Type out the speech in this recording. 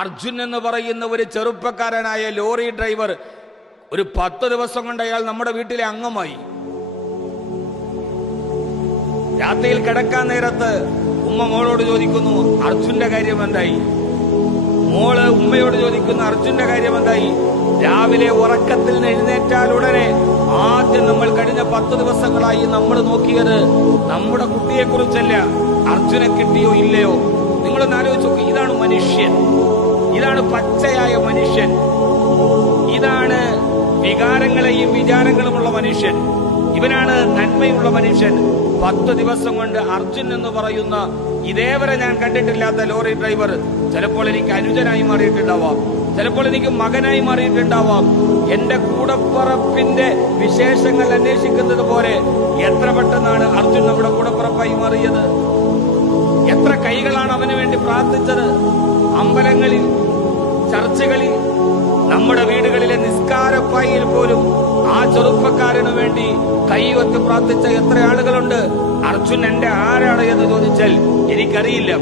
അർജുൻ എന്ന് പറയുന്ന ഒരു ചെറുപ്പക്കാരനായ ലോറി ഡ്രൈവർ ഒരു 10 ദിവസം കൊണ്ട് അയാൾ നമ്മുടെ വീട്ടിലെ അംഗമായി. രാത്രിയിൽ കിടക്കാൻ നേരത്ത് ഉമ്മ മോളോട് ചോദിക്കുന്നു, അർജുന്റെ കാര്യം എന്തായി? മോള് ഉമ്മയോട് ചോദിക്കുന്നു, അർജുന്റെ കാര്യം എന്തായി? രാവിലെ ഉറക്കത്തിൽ നിന്ന് എഴുന്നേറ്റാൽ ഉടനെ ആദ്യം നമ്മൾ കഴിഞ്ഞ 10 ദിവസങ്ങളായി നമ്മൾ നോക്കിയത് നമ്മുടെ കുട്ടിയെ കുറിച്ചല്ല, അർജുനെ കിട്ടിയോ ഇല്ലയോ. നിങ്ങളൊന്ന് ആലോചിച്ച് നോക്കൂ. ഇതാണ് മനുഷ്യൻ, ഇതാണ് പച്ചയായ മനുഷ്യൻ, ഇതാണ് വികാരങ്ങളെയും വിചാരങ്ങളുമുള്ള മനുഷ്യൻ, ഇവനാണ് നന്മയുള്ള മനുഷ്യൻ. 10 ദിവസം കൊണ്ട് അർജുൻ എന്ന് പറയുന്ന ഇതേവരെ ഞാൻ കണ്ടിട്ടില്ലാത്ത ലോറി ഡ്രൈവർ ചിലപ്പോൾ എനിക്ക് അനുജനായി മാറിയിട്ടുണ്ടാവാം, ചിലപ്പോൾ എനിക്ക് മകനായി മാറിയിട്ടുണ്ടാവാം. എന്റെ കൂടപ്പറപ്പിന്റെ വിശേഷങ്ങൾ അന്വേഷിക്കുന്നത് പോലെ എത്ര പെട്ടെന്നാണ് അർജുൻ നമ്മുടെ കൂടപ്പറപ്പായി മാറിയത്. എത്ര കൈകളാണ് അവന് വേണ്ടി പ്രാർത്ഥിച്ചത്. അമ്പലങ്ങളിൽ, ചർച്ചകളിൽ, നമ്മുടെ വീടുകളിലെ നിസ്കാരപ്പായിൽ പോലും ആ ചെറുപ്പക്കാരന് വേണ്ടി കൈവത്ത് പ്രാർത്ഥിച്ച എത്ര ആളുകളുണ്ട്. അർജുൻ എന്റെ ആരാണ് എന്ന് ചോദിച്ചാൽ എനിക്കറിയില്ല.